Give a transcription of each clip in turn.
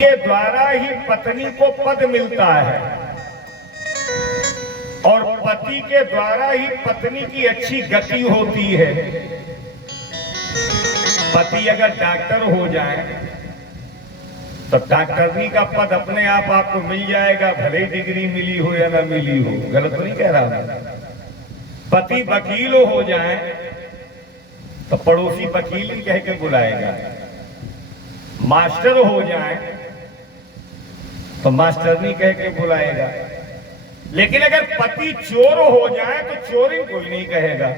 के द्वारा ही पत्नी को पद मिलता है और पति के द्वारा ही पत्नी की अच्छी गति होती है। पति अगर डॉक्टर हो जाए तो डॉक्टरनी का पद अपने आप आपको मिल जाएगा, भले डिग्री मिली हो या ना मिली हो। गलत नहीं कह रहा मैं। पति वकील हो जाए तो पड़ोसी वकील ही कह के बुलाएगा। मास्टर हो जाए तो मास्टरनी कह के बुलाएगा। लेकिन अगर पति चोर हो जाए तो चोरी कोई नहीं कहेगा,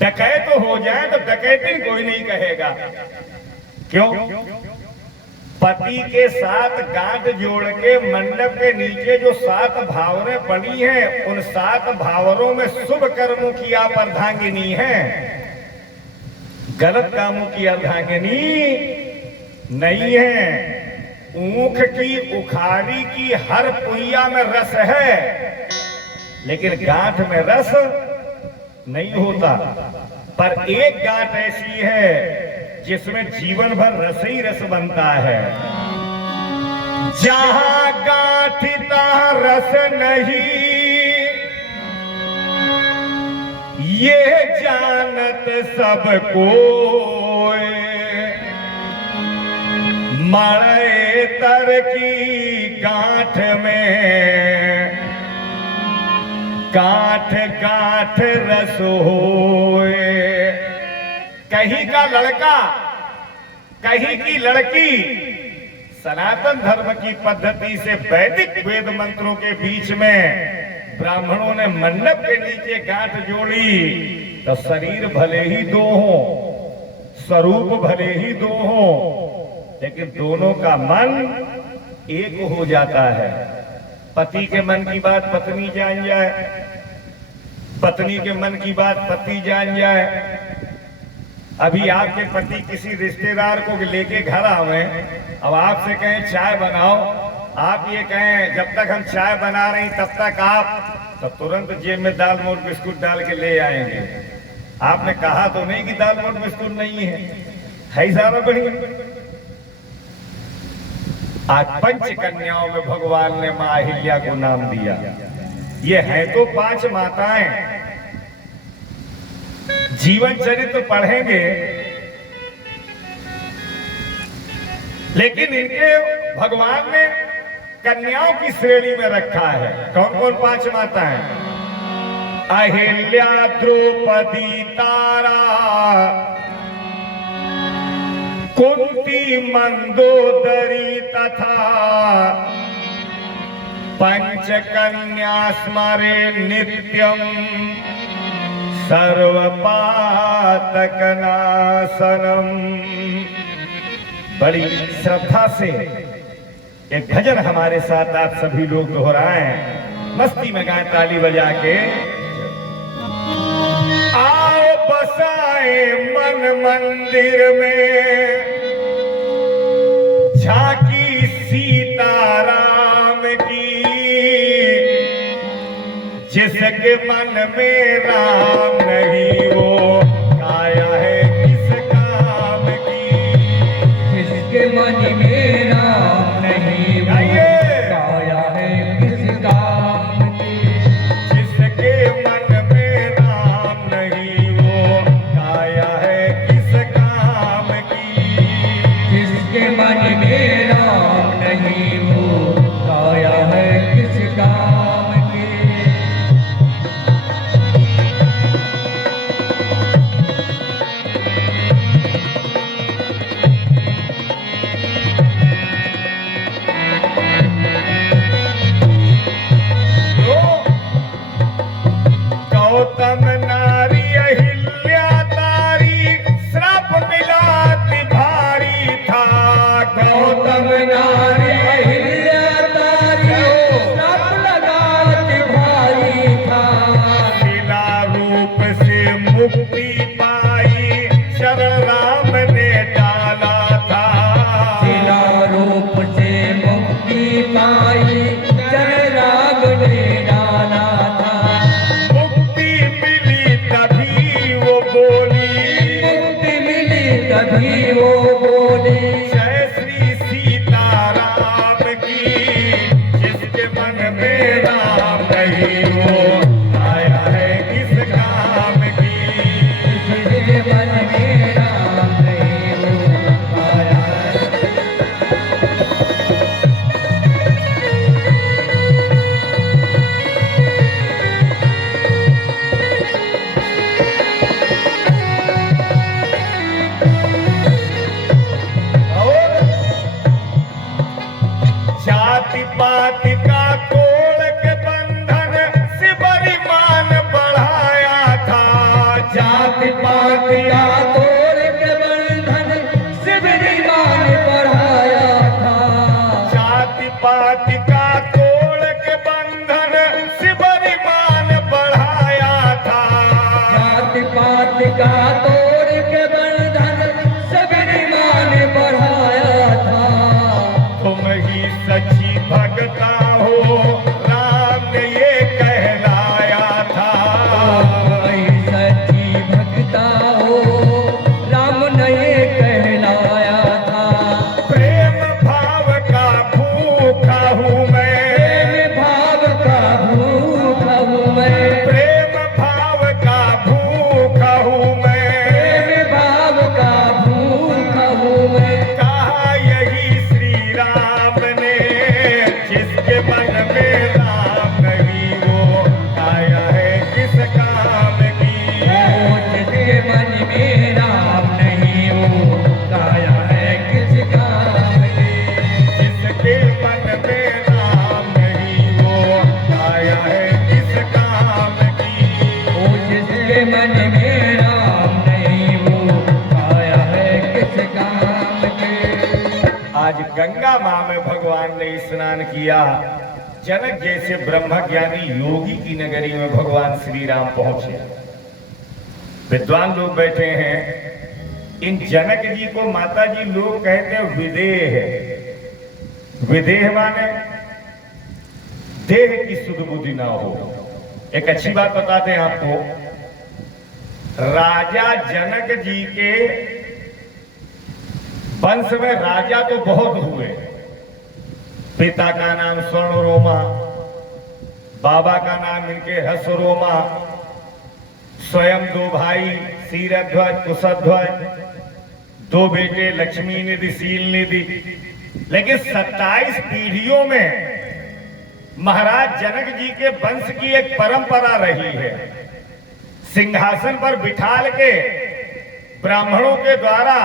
डकैत हो जाए तो डकैती कोई नहीं कहेगा। क्यों? पति के साथ गांठ जोड़ के मंडप के नीचे जो 7 भावरें बनी हैं, उन 7 भावरों में शुभ कर्मों की आप अर्धांगिनी हैं, गलत कामों की अर्धांगिनी नहीं है। ऊख की उखाड़ी की हर पुइया में रस है, लेकिन गांठ में रस नहीं होता। पर एक गांठ ऐसी है जिसमें जीवन भर रस ही रस बनता है। जहां गांठ तहां रस नहीं, ये जानत सब कोई। मड़े तर की गांठ में गांठ गांठ रस होए। कहीं का लड़का कहीं की लड़की सनातन धर्म की पद्धति से वैदिक वेद मंत्रों के बीच में ब्राह्मणों ने मंडप के नीचे गांठ जोड़ी तो शरीर भले ही दो हो, स्वरूप भले ही दो हो, लेकिन दोनों का मन एक हो जाता है। पति के मन की बात पत्नी जान जाए, पत्नी के मन की बात पति जान जाए। अभी आपके पति किसी रिश्तेदार को लेके घर आवे, अब आपसे कहें चाय बनाओ, आप ये कहें जब तक हम चाय बना रहे हैं तब तक आप, तो तुरंत जेब में दाल मोट बिस्कुट डाल के ले आएंगे। आपने कहा तो नहीं कि दाल मोट बिस्कुट नहीं है सारा बढ़िया। आज 5 कन्याओं में भगवान ने मां अहिल्या को नाम दिया। ये है तो 5 माताएं। जीवन चरित्र पढ़ेंगे, लेकिन इनके भगवान ने कन्याओं की श्रेणी में रखा है। कौन कौन 5 माताएं? अहिल्या, द्रौपदी, तारा, कुंती, मंदोदरी तथा पंचकन्या स्मरे नित्यम सर्वपातकनाशनम। बड़ी श्रद्धा से एक भजन हमारे साथ आप सभी लोग दोहराएं, मस्ती में गाएं ताली बजा के। आओ बसाए मन मंदिर में झांकी सीताराम की, जिसके मन में राम नहीं वो काया है किस काम की। जिसके मन में राम नहीं वो काया है किस काम की। जिसके मन में राम नहीं वो काया है किस काम की। जिसके मन में राम नहीं वो काया है किस काम की। पाति का तोड़ के बंधन सिबरी मान बढ़ाया था। जाति पाति का तोड़ के बंधन सिबरी मान बढ़ाया था। जाति पाति का तोड़ के बंधन सिबरी मान बढ़ाया था। जाति पाति का तोड़ के बंधन सिबरी मान बढ़ाया था। तुम ही सच्ची भगता हो राम ने ये कहलाया था। वही सच्ची भक्ता हो राम ने ये कहलाया था। प्रेम भाव का भूखा हूँ मैं। प्रेम भाव का भूखा हूँ मैं। प्रेम भाव का भूखा हूँ मैं। प्रेम भाव का भूखा हूँ मैं। कहा यही श्री राम ने जिसके मन में राम नहीं वो काया है किस काम की। जिसके मन में राम नहीं हो काया है किस काम की। जिसके मन में राम नहीं वो काया है किस काम की। जिसके मन में राम नहीं हो काया है किस काम की। आज गंगा माँ में भगवान ने स्नान किया। जनक जैसे ब्रह्मज्ञानी योगी की नगरी में भगवान श्री राम पहुंचे। विद्वान लोग बैठे हैं। इन जनक जी को माता जी लोग कहते हैं विदेह। विदेह माने देह की सुध बुद्धि ना हो। एक अच्छी बात बताते हैं आपको। राजा जनक जी के वंश में राजा तो बहुत हुए। पिता का नाम स्वर्णरोमा, बाबा का नाम इनके हर्षरोमा, स्वयं दो भाई शीरध्वज कुशध्वज, दो बेटे लक्ष्मी निधि शील निधि। लेकिन 27 पीढ़ियों में महाराज जनक जी के वंश की एक परंपरा रही है। सिंहासन पर बिठाल के ब्राह्मणों के द्वारा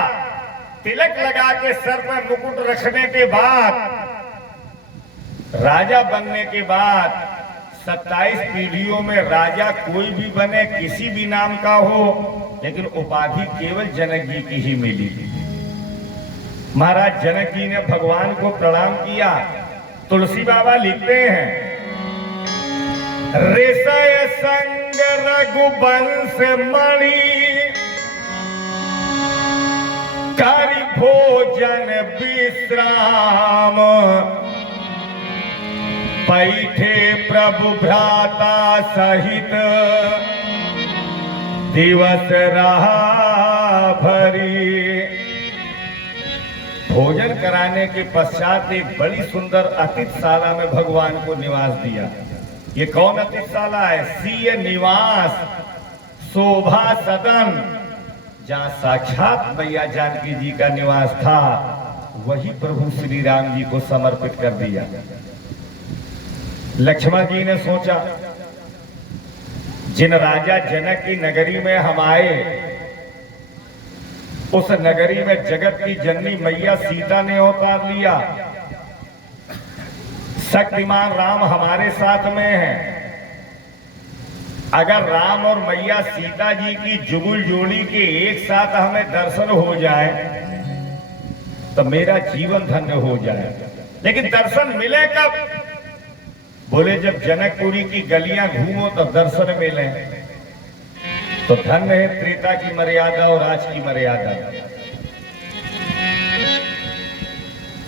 तिलक लगा के सर पर मुकुट रखने के बाद राजा बनने के बाद 27 पीढ़ियों में राजा कोई भी बने, किसी भी नाम का हो, लेकिन उपाधि केवल जनक जी की ही मिली। महाराज जनक जी ने भगवान को प्रणाम किया। तुलसी बाबा लिखते हैं, ऋषय संग रघुवंश मणि करि भोजन विश्राम। बैठे प्रभु भ्राता सहित दिवस रहा भरी। भोजन कराने के पश्चात एक बड़ी सुंदर अतिथिशाला में भगवान को निवास दिया। ये कौन अतिथिशाला है? सीय निवास शोभा सदन, जहां साक्षात मैया जानकी जी का निवास था, वही प्रभु श्री राम जी को समर्पित कर दिया। लक्ष्मण जी ने सोचा, जिन राजा जनक की नगरी में हम आए, उस नगरी में जगत की जननी मैया सीता ने अवतार लिया। शक्तिमान राम हमारे साथ में है। अगर राम और मैया सीता जी की जुगुल जोड़ी के एक साथ हमें दर्शन हो जाए तो मेरा जीवन धन्य हो जाए। लेकिन दर्शन मिले कब? बोले जब जनकपुरी की गलियां घूमो तो दर्शन मिले। तो धन्य है त्रेता की मर्यादा और आज की मर्यादा।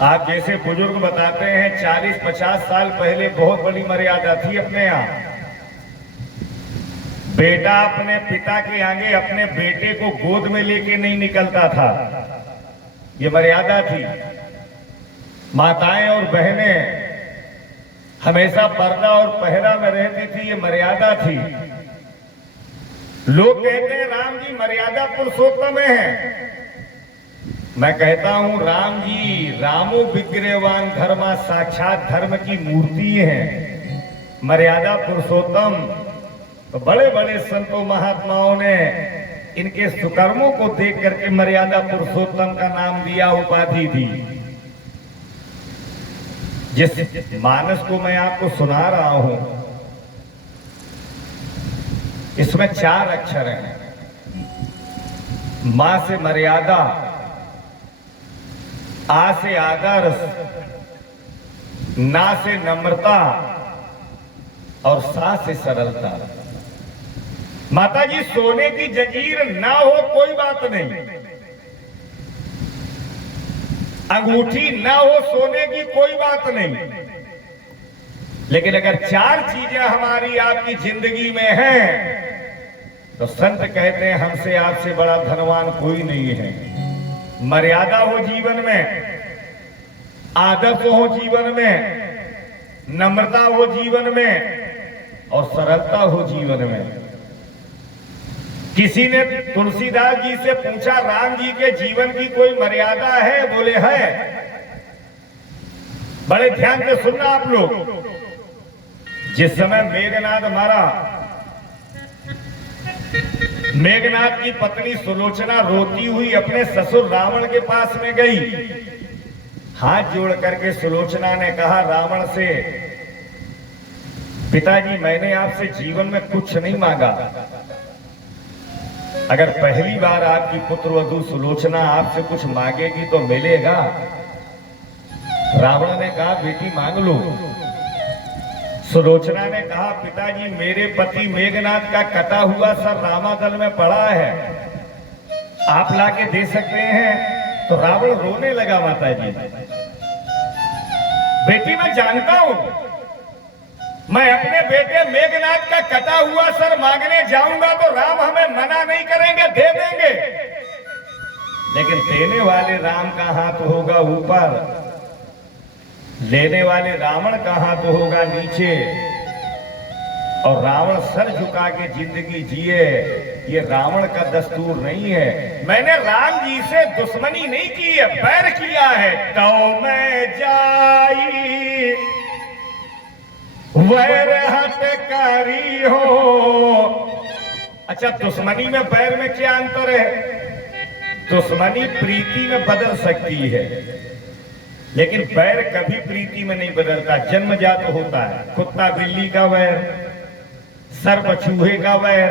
आप जैसे बुजुर्ग बताते हैं 40-50 साल पहले बहुत बड़ी मर्यादा थी अपने यहाँ। बेटा अपने पिता के आगे अपने बेटे को गोद में लेके नहीं निकलता था, ये मर्यादा थी। माताएं और बहनें हमेशा पर्दा और पहरा में रहती थी, ये मर्यादा थी। लोग कहते हैं राम जी मर्यादा पुरुषोत्तम है। मैं कहता हूं राम जी रामो विग्रहवान धर्मा, साक्षात धर्म की मूर्ति है। मर्यादा पुरुषोत्तम तो बड़े बड़े संतों महात्माओं ने इनके सुकर्मों को देख करके मर्यादा पुरुषोत्तम का नाम दिया, उपाधि दी। जिस मानस को मैं आपको सुना रहा हूं, इसमें 4 अक्षर हैं। मां से मर्यादा, आ से आदर्श, ना से नम्रता और सा से सरलता। माता जी, सोने की जंजीर ना हो कोई बात नहीं, अंगूठी ना हो सोने की कोई बात नहीं, लेकिन अगर 4 चीजें हमारी आपकी जिंदगी में हैं तो संत कहते हैं हमसे आपसे बड़ा धनवान कोई नहीं है। मर्यादा हो जीवन में, आदर्श हो जीवन में, नम्रता हो जीवन में और सरलता हो जीवन में। किसी ने तुलसीदास जी से पूछा, राम जी के जीवन की कोई मर्यादा है? बोले है। बड़े ध्यान से सुनना आप लोग। जिस समय मेघनाद मारा, मेघनाद की पत्नी सुलोचना रोती हुई अपने ससुर रावण के पास में गई। हाथ जोड़ करके सुलोचना ने कहा रावण से, पिताजी मैंने आपसे जीवन में कुछ नहीं मांगा, अगर पहली बार आपकी पुत्रवधू सुलोचना आपसे कुछ मांगेगी तो मिलेगा। रावण ने कहा बेटी मांग लो। सुलोचना ने कहा पिताजी मेरे पति मेघनाद का कटा हुआ सर रामादल में पड़ा है, आप लाके दे सकते हैं? तो रावण रोने लगा। माता जी, बेटी मैं जानता हूं, मैं अपने बेटे मेघनाद का कटा हुआ सर मांगने जाऊंगा तो राम हमें मना नहीं करेंगे, दे देंगे, लेकिन देने वाले राम का हाथ होगा ऊपर, लेने वाले रावण का हाथ होगा नीचे। और रावण सर झुका के जिंदगी जिए, ये रावण का दस्तूर नहीं है। मैंने राम जी से दुश्मनी नहीं की है, बैर किया है। तो मैं जाई वैर हटकारी हो। अच्छा, दुश्मनी में बैर में क्या अंतर है? दुश्मनी प्रीति में बदल सकती है, लेकिन बैर कभी प्रीति में नहीं बदलता, जन्मजात होता है। कुत्ता बिल्ली का बैर, सर्प चूहे का बैर,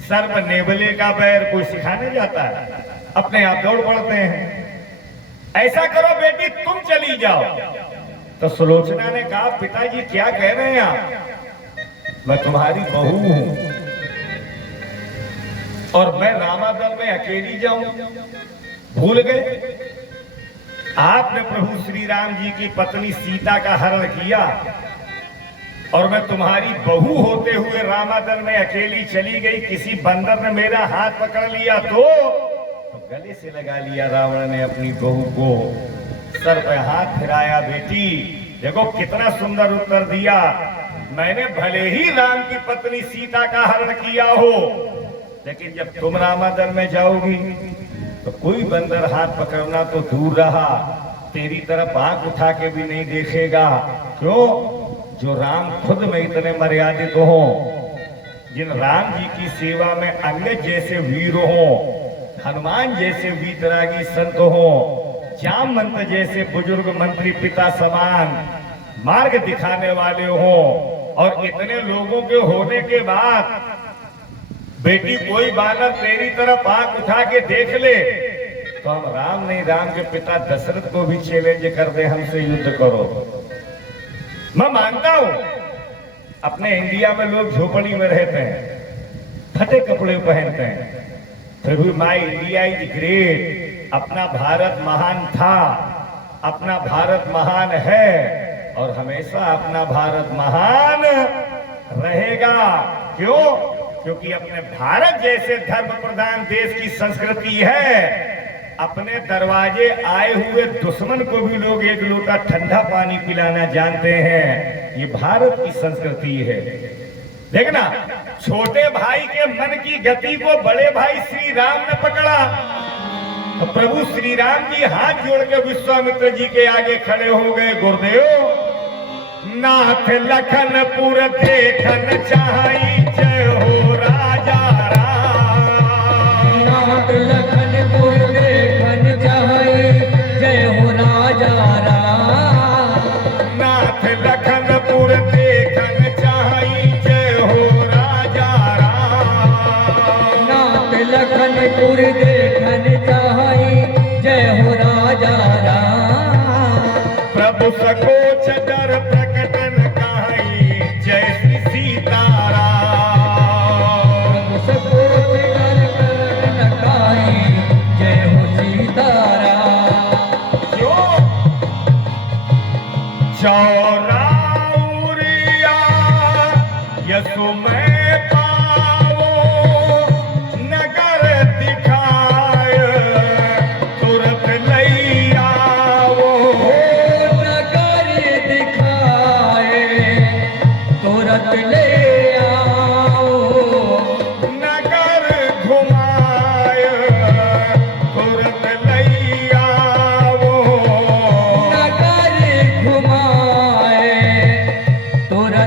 सर्प नेवले का बैर कोई सिखाने जाता है? अपने आप दौड़ पड़ते हैं। ऐसा करो बेटी तुम चली जाओ। तो सुलोचना ने कहा पिताजी क्या कह रहे हैं आप? मैं तुम्हारी बहू हूं और मैं रामादल में अकेली जाऊं? भूल गए आपने प्रभु श्री राम जी की पत्नी सीता का हरण किया और मैं तुम्हारी बहू होते हुए रामादल में अकेली चली गई। किसी बंदर ने मेरा हाथ पकड़ लिया तो गले से लगा लिया रावण ने अपनी बहू को, सर पे हाथ फिराया। बेटी देखो कितना सुंदर उत्तर दिया। मैंने भले ही राम की पत्नी सीता का हरण किया हो, लेकिन जब तुम रामादल में जाओगी तो कोई बंदर हाथ पकड़ना तो दूर रहा, तेरी तरफ आंख उठा के भी नहीं देखेगा। क्यों? जो राम खुद में इतने मर्यादित हो, जिन राम जी की सेवा में अंगद जैसे वीर हो, हनुमान जैसे वीतरागी संत हो, जामवंत जैसे बुजुर्ग मंत्री पिता समान मार्ग दिखाने वाले हो, और इतने लोगों के होने के बाद बेटी कोई बानर तेरी तरफ आंख उठा के देख ले तो हम राम नहीं, राम के पिता दशरथ को भी चैलेंज कर दे हमसे युद्ध करो। मैं मानता हूं अपने इंडिया में लोग झोपड़ी में रहते हैं, फटे कपड़े पहनते हैं, फिर भी माय इंडिया इज ग्रेट। अपना भारत महान था, अपना भारत महान है और हमेशा अपना भारत महान रहेगा। क्यों? क्योंकि अपने भारत जैसे धर्म प्रधान देश की संस्कृति है। अपने दरवाजे आए हुए दुश्मन को भी लोग एक लोटा ठंडा पानी पिलाना जानते हैं। ये भारत की संस्कृति है। देखना, छोटे भाई के मन की गति को बड़े भाई श्री राम ने पकड़ा तो प्रभु श्री राम जी हाथ जोड़ के विश्वामित्र जी के आगे खड़े हो गए। गुरुदेव, नाथ लखनपुर देखन चाही, जय हो राजा राम। नाथ लखनपुर देखन चाही, जय हो राजा राम। सब सकोच डर प्रकट न काई, जय श्री सीताराम। सबको डर न काई, जय हो सीताराम। क्यों? चौरा